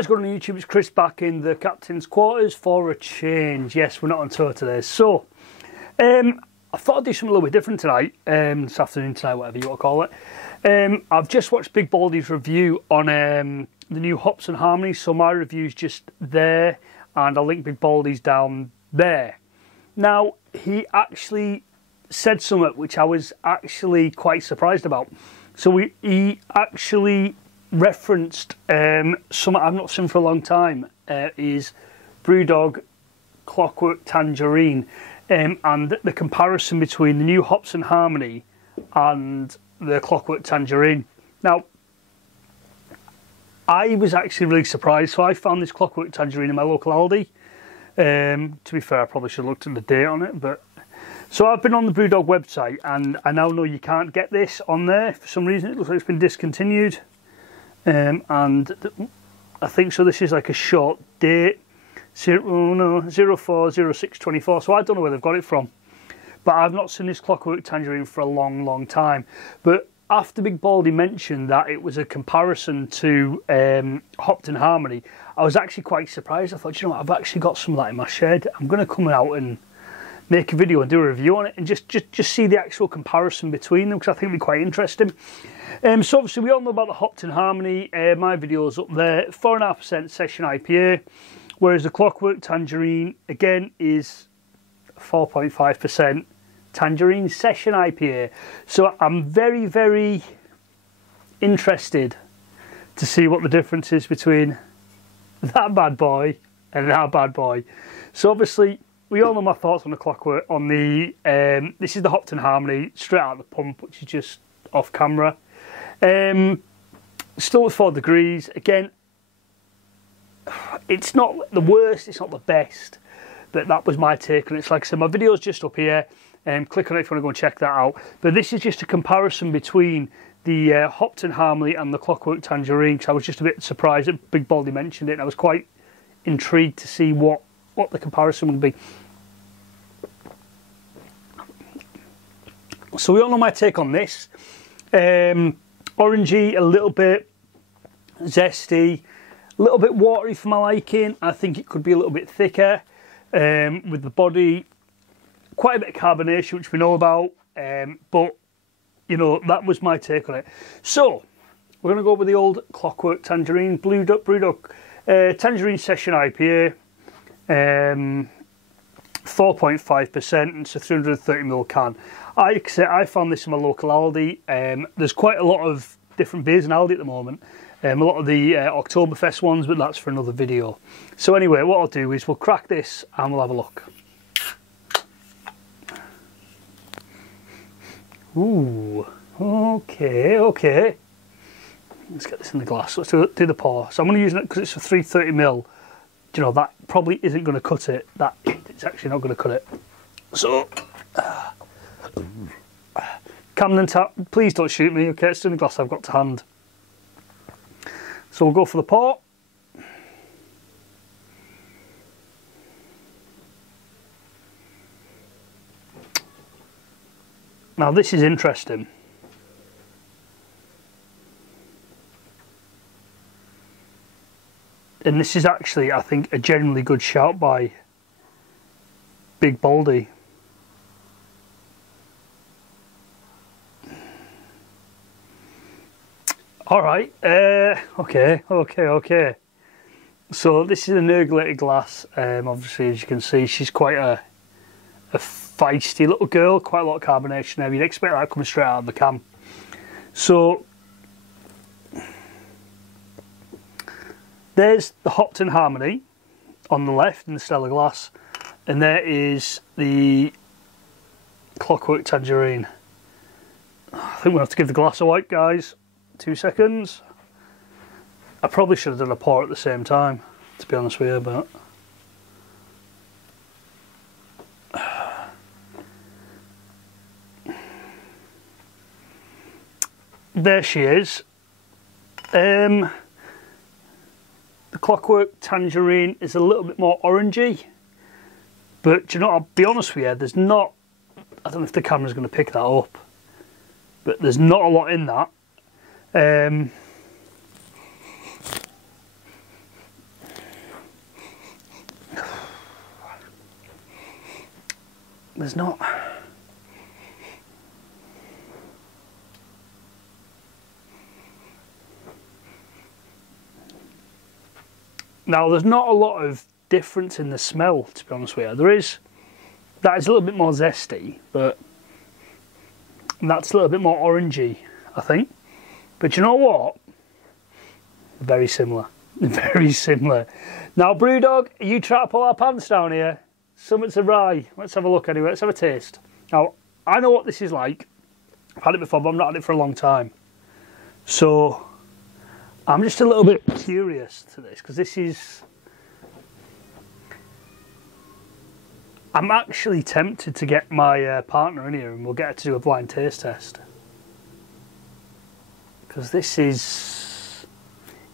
What is going on YouTube? It's Chris back in the captain's quarters for a change. Yes, we're not on tour today. So, I thought I'd do something a little bit different tonight, this afternoon, tonight, whatever you want to call it. I've just watched Big Baldy's review on the new Hops and Harmonies, so my review's just there, and I'll link Big Baldy's down there. Now, he actually said something which I was actually quite surprised about. So he actually referenced something I've not seen for a long time, is Brewdog Clockwork Tangerine, and the comparison between the new Hops and Harmony and the Clockwork Tangerine. Now, I was actually really surprised. So I found this Clockwork Tangerine in my local Aldi. To be fair, I probably should have looked at the date on it, but so I've been on the Brewdog website, and I now know you can't get this on there for some reason. It looks like it's been discontinued. And I think so. This is like a short date, 04/06/24. So I don't know where they've got it from, but I've not seen this Clockwork Tangerine for a long time. But after Big Baldy mentioned that it was a comparison to Hopped and Harmony, I was actually quite surprised. I thought, you know what, I've actually got some of that in my shed. I'm going to come out and make a video and do a review on it, and just see the actual comparison between them, because I think it'll be quite interesting. So obviously we all know about the Hopped and Harmony. My video's up there, 4.5% session IPA, whereas the Clockwork Tangerine again is 4.5% Tangerine session IPA. So I'm very interested to see what the difference is between that bad boy and that bad boy. So obviously we all know my thoughts on the Clockwork, on the this is the Hopped and Harmony straight out of the pump, which is just off camera. Still at 4 degrees. Again, it's not the worst, it's not the best, but that was my take on it. It's like I said, my video's just up here. Click on it if you want to go and check that out. But this is just a comparison between the Hopped and Harmony and the Clockwork Tangerine, because I was just a bit surprised that Big Baldy mentioned it, and I was quite intrigued to see what the comparison would be. So we all know my take on this. Orangey, a little bit zesty, a little bit watery for my liking. I think it could be a little bit thicker with the body. Quite a bit of carbonation, which we know about, but you know, that was my take on it. So we're going to go with the old Clockwork Tangerine, Brewdog Tangerine Session IPA, 4.5%, and it's a 330ml can. I found this in my local Aldi. There's quite a lot of different beers in Aldi at the moment. A lot of the Oktoberfest ones, but that's for another video. So anyway, what I'll do is we'll crack this and we'll have a look. Ooh, okay. Let's get this in the glass. Let's do the pour. So I'm going to use it because it's a 330ml. You know, that probably isn't going to cut it. It's actually not going to cut it. So, Camden tap, please don't shoot me. Okay, it's in the glass I've got to hand. So we'll go for the pour. Now this is interesting. And this is actually, I think, a genuinely good shout by Big Baldy. Alright, okay. So this is a nurgulated glass. Obviously, as you can see, she's quite a feisty little girl, quite a lot of carbonation there. You'd expect that coming straight out of the can. So there's the Hopped and Harmony on the left in the Stella glass, and there is the Clockwork Tangerine. I think we'll have to give the glass a wipe, guys. 2 seconds. I probably should have done a pour at the same time, to be honest with you, but there she is. The Clockwork Tangerine is a little bit more orangey, but do you know, I'll be honest with you, there's not, I don't know if the camera's going to pick that up, but there's not a lot in that. There's not... Now, there's not a lot of difference in the smell, to be honest with you. There is... That is a little bit more zesty, but that's a little bit more orangey, I think. But you know what? Very similar. Very similar. Now, Brewdog, are you trying to pull our pants down here? Something's a rye. Let's have a look anyway. Let's have a taste. Now, I know what this is like. I've had it before, but I've not had it for a long time. So, I'm just a little bit curious to this, because this is... I'm actually tempted to get my partner in here and we'll get her to do a blind taste test. Because this is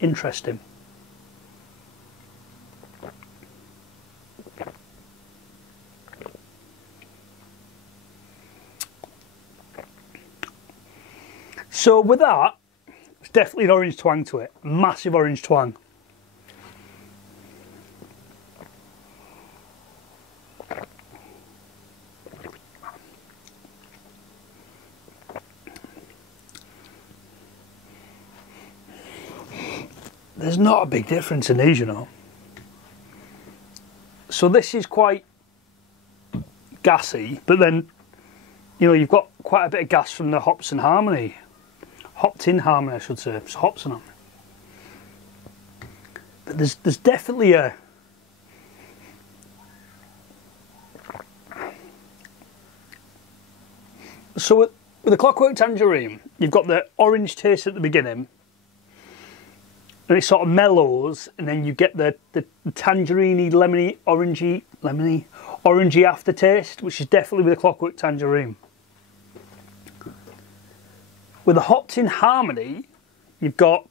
interesting. So with that, it's definitely an orange twang to it. Massive orange twang. There's not a big difference in these, you know. So this is quite gassy, but then, you know, you've got quite a bit of gas from the hops and harmony. Hopped in harmony, I should say. It's hops and harmony. But there's definitely a... So with the Clockwork Tangerine, you've got the orange taste at the beginning, and it sort of mellows, and then you get the tangerine-y, lemony, orangey aftertaste, which is definitely with the Clockwork Tangerine. With the hopped in harmony, you've got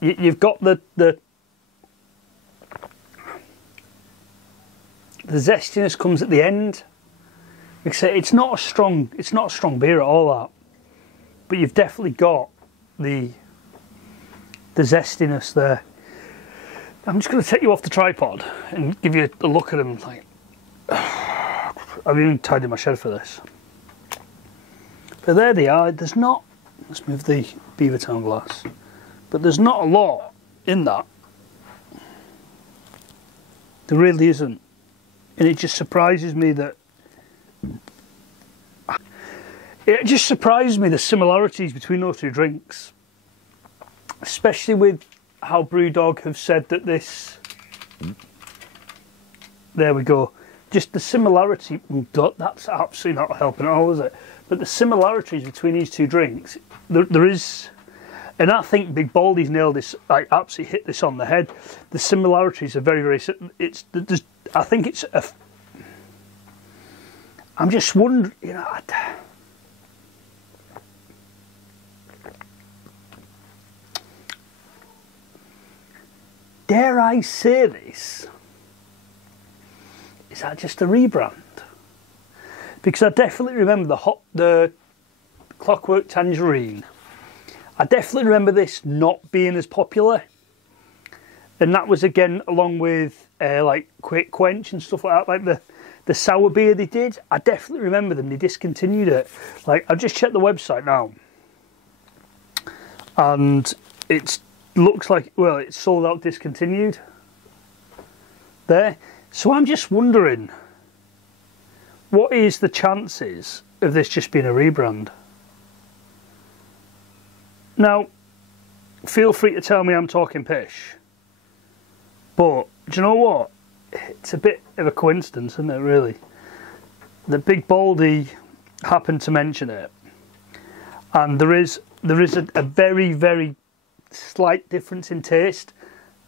the zestiness comes at the end. Like I say, it's not a strong beer at all, that, but you've definitely got the zestiness there. I'm just going to take you off the tripod and give you a look at them. Like, I've even tidied my shed for this. But there they are. There's not... Let's move the Beavertown glass. But there's not a lot in that. There really isn't. And it just surprises me that... It just surprises me the similarities between those two drinks. Especially with how Brewdog have said that this... There we go. Just the similarity... That's absolutely not helping at all, is it? But the similarities between these two drinks, there is... And I think Big Baldy's nailed this, like, absolutely hit this on the head. The similarities are very, very... I think it's a... I'm just wondering, you know... Dare I say this? Is that just a rebrand? Because I definitely remember the Clockwork Tangerine. I definitely remember this not being as popular. And that was again along with like Quick Quench and stuff like that, like the sour beer they did. I definitely remember them. They discontinued it. Like, I've just checked the website now. And it looks like, well, it's sold out, discontinued. There. So I'm just wondering, what is the chances of this just being a rebrand? Now, feel free to tell me I'm talking pish. But, do you know what? It's a bit of a coincidence, isn't it, really? The Big Baldy happened to mention it. And there is a very, very slight difference in taste.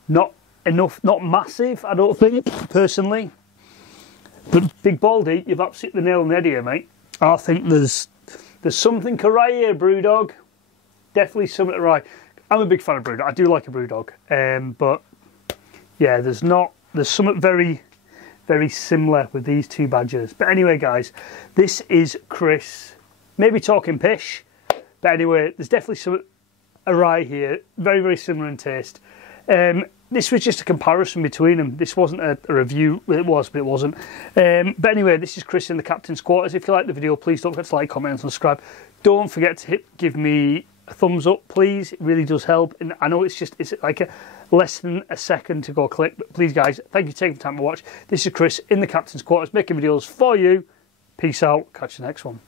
Not enough, not massive, I don't think, personally. But Big Baldy, you've absolutely nailed on the head here, mate. I think there's something right here, Brewdog. Definitely something right. I'm a big fan of Brewdog. I do like a Brewdog. But yeah, there's something very, very similar with these two badgers. But anyway, guys, this is Chris. Maybe talking pish. But anyway, there's definitely something right here. Very, very similar in taste. this was just a comparison between them. This wasn't a review. It was, but it wasn't. But anyway, this is Chris in the Captain's Quarters. If you like the video, please don't forget to like, comment and subscribe. Don't forget to give me a thumbs up, please. It really does help. And I know it's like less than a second to go click, but please guys, thank you for taking the time to watch. This is Chris in the Captain's Quarters, making videos for you. Peace out. Catch you next one.